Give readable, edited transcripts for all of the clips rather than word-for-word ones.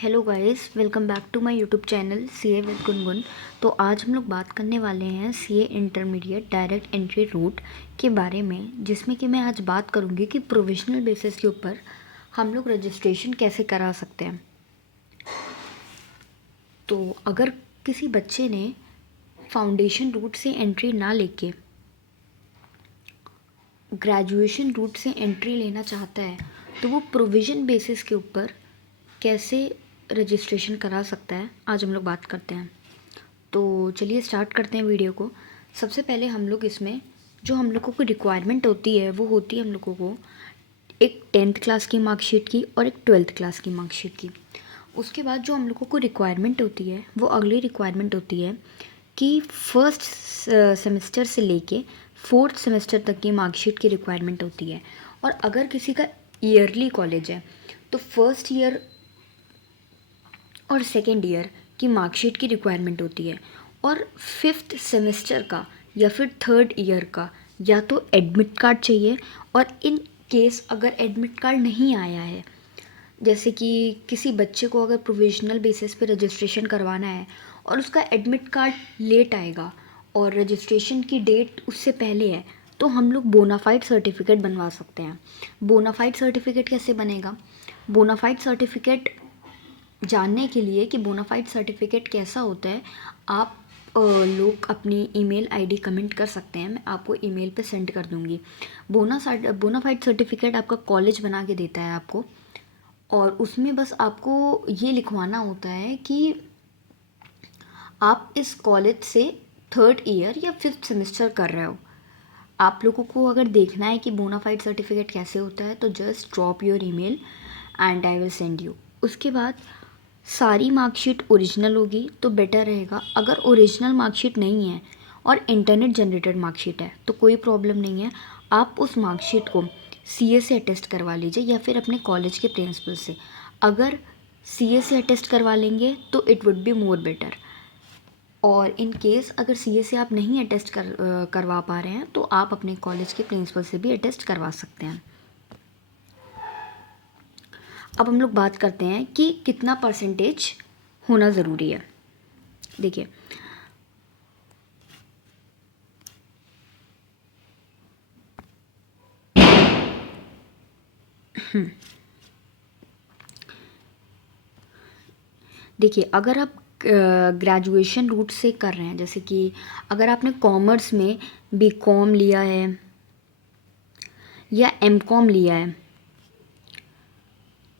Hello guys, welcome back to my YouTube channel CA with Gungun. तो आज हम लोग बात करने वाले हैं CA intermediate direct entry route के बारे में, जिसमें कि मैं आज बात करूंगी कि प्रोविजनल बेसिस के ऊपर हम लोग रजिस्ट्रेशन कैसे करा सकते हैं। तो अगर किसी बच्चे ने फाउंडेशन रूट से एंट्री ना लेके ग्रेजुएशन रूट से एंट्री लेना चाहता है, तो वो प्रोविज़न बेसिस के ऊपर कैसे रजिस्ट्रेशन करा सकता है, आज हम लोग बात करते हैं। तो चलिए स्टार्ट करते हैं वीडियो को। सबसे पहले हम लोग इसमें जो हम लोगों को रिक्वायरमेंट होती है वो होती है हम लोगों को एक 10th क्लास की मार्कशीट की और एक 12th क्लास की मार्कशीट की। उसके बाद जो हम लोगों को रिक्वायरमेंट होती है वो अगली रिक्वायरमेंट होती है कि फर्स्ट सेमेस्टर से लेके 4th सेमेस्टर तक की मार्कशीट की रिक्वायरमेंट होती है। और अगर किसी का ईयरली कॉलेज है तो फर्स्ट ईयर और सेकेंड ईयर की मार्कशीट की रिक्वायरमेंट होती है। और 5th सेमेस्टर का या फिर 3rd ईयर का या तो एडमिट कार्ड चाहिए। और इन केस अगर एडमिट कार्ड नहीं आया है, जैसे कि किसी बच्चे को अगर प्रोविजनल बेसिस पे रजिस्ट्रेशन करवाना है और उसका एडमिट कार्ड लेट आएगा और रजिस्ट्रेशन की डेट उससे पहले है, तो हम लोग बोनाफाइड सर्टिफिकेट बनवा सकते हैं। बोनाफाइड सर्टिफिकेट कैसे बनेगा? बोनाफाइड सर्टिफिकेट जानने के लिए कि बोनाफाइड सर्टिफिकेट कैसा होता है, आप लोग अपनी ईमेल आईडी कमेंट कर सकते हैं, मैं आपको ईमेल पे सेंड कर दूँगी। बोनाफाइड सर्टिफिकेट आपका कॉलेज बना के देता है आपको, और उसमें बस आपको ये लिखवाना होता है कि आप इस कॉलेज से 3rd ईयर या 5th सेमेस्टर कर रहे हो। आप लोगों को अगर देखना है कि बोनाफाइड सर्टिफिकेट कैसे होता है, तो just drop your email and I will send you. उसके बाद सारी मार्कशीट ओरिजिनल होगी तो बेटर रहेगा। अगर ओरिजिनल मार्कशीट नहीं है और इंटरनेट जनरेटेड मार्कशीट है तो कोई प्रॉब्लम नहीं है, आप उस मार्कशीट को सीए से अटेस्ट करवा लीजिए या फिर अपने कॉलेज के प्रिंसिपल से। अगर सीए से अटेस्ट करवा लेंगे तो it would be more better. और इन केस अगर सीए से आप नहीं अटेस्ट करवा पा रहे हैं तो आप अपने कॉलेज के प्रिंसिपल से भी अटेस्ट करवा सकते हैं। अब हम लोग बात करते हैं कि कितना परसेंटेज होना ज़रूरी है। देखिए, अगर आप ग्रेजुएशन रूट से कर रहे हैं, जैसे कि अगर आपने कॉमर्स में बीकॉम लिया है या एमकॉम लिया है,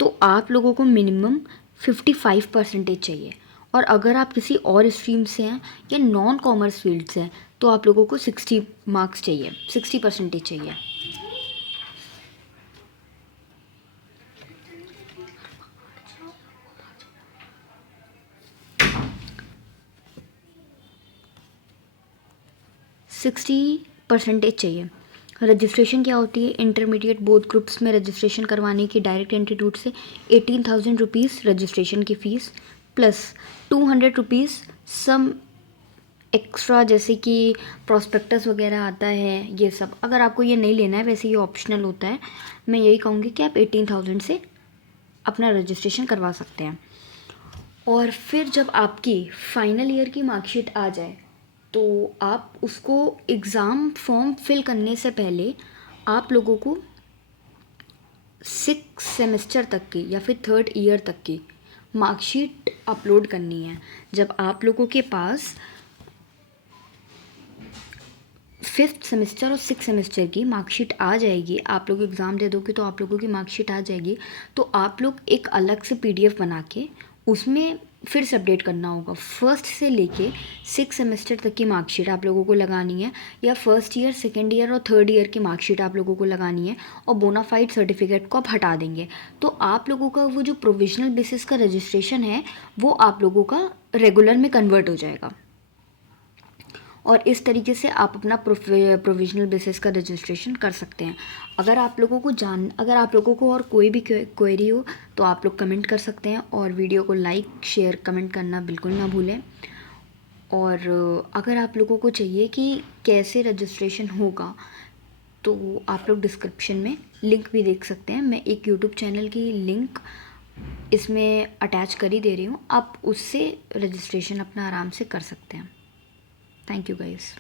तो आप लोगों को मिनिमम 55 परसेंटेज चाहिए। और अगर आप किसी और स्ट्रीम से हैं या नॉन कॉमर्स फील्ड से हैं तो आप लोगों को 60 मार्क्स चाहिए, 60 परसेंटेज चाहिए। सिक्सटी परसेंटेज चाहिए। रजिस्ट्रेशन क्या होती है? इंटरमीडिएट बोथ ग्रुप्स में रजिस्ट्रेशन करवाने की डायरेक्ट एंट्री रूट से 18,000 रुपीज़ रजिस्ट्रेशन की fees plus 200 rupees some extra, जैसे कि प्रॉस्पेक्टस वगैरह आता है, ये सब। अगर आपको ये नहीं लेना है, वैसे ये ऑप्शनल होता है, मैं यही कहूँगी कि आप 18,000 से अपना रजिस्ट्रेशन करवा सकते हैं। और फिर जब आपकी फाइनल ईयर की मार्कशीट आ जाए तो आप उसको एग्ज़ाम फॉर्म फिल करने से पहले आप लोगों को 6 सेमेस्टर तक की या फिर 3rd ईयर तक की मार्कशीट अपलोड करनी है। जब आप लोगों के पास 5th सेमेस्टर और 6th सेमेस्टर की मार्कशीट आ जाएगी, आप लोग एग्ज़ाम दे दोगे तो आप लोगों की मार्कशीट आ जाएगी, तो आप लोग एक अलग से पीडीएफ बना के उसमें फिर से अपडेट करना होगा। फर्स्ट से लेके 6 सेमेस्टर तक की मार्कशीट आप लोगों को लगानी है, या फर्स्ट ईयर, सेकेंड ईयर और 3rd ईयर की मार्कशीट आप लोगों को लगानी है, और बोनाफाइड सर्टिफिकेट को आप हटा देंगे। तो आप लोगों का वो जो प्रोविजनल बेसिस का रजिस्ट्रेशन है वो आप लोगों का रेगुलर में कन्वर्ट हो जाएगा। और इस तरीके से आप अपना प्रोविजनल बेसिस का रजिस्ट्रेशन कर सकते हैं। अगर आप लोगों को और कोई भी क्वेरी हो तो आप लोग कमेंट कर सकते हैं, और वीडियो को लाइक, शेयर, कमेंट करना बिल्कुल ना भूलें। और अगर आप लोगों को चाहिए कि कैसे रजिस्ट्रेशन होगा तो आप लोग डिस्क्रिप्शन में लिंक भी देख सकते हैं। मैं एक यूट्यूब चैनल की लिंक इसमें अटैच कर ही दे रही हूँ, आप उससे रजिस्ट्रेशन अपना आराम से कर सकते हैं। Thank you guys.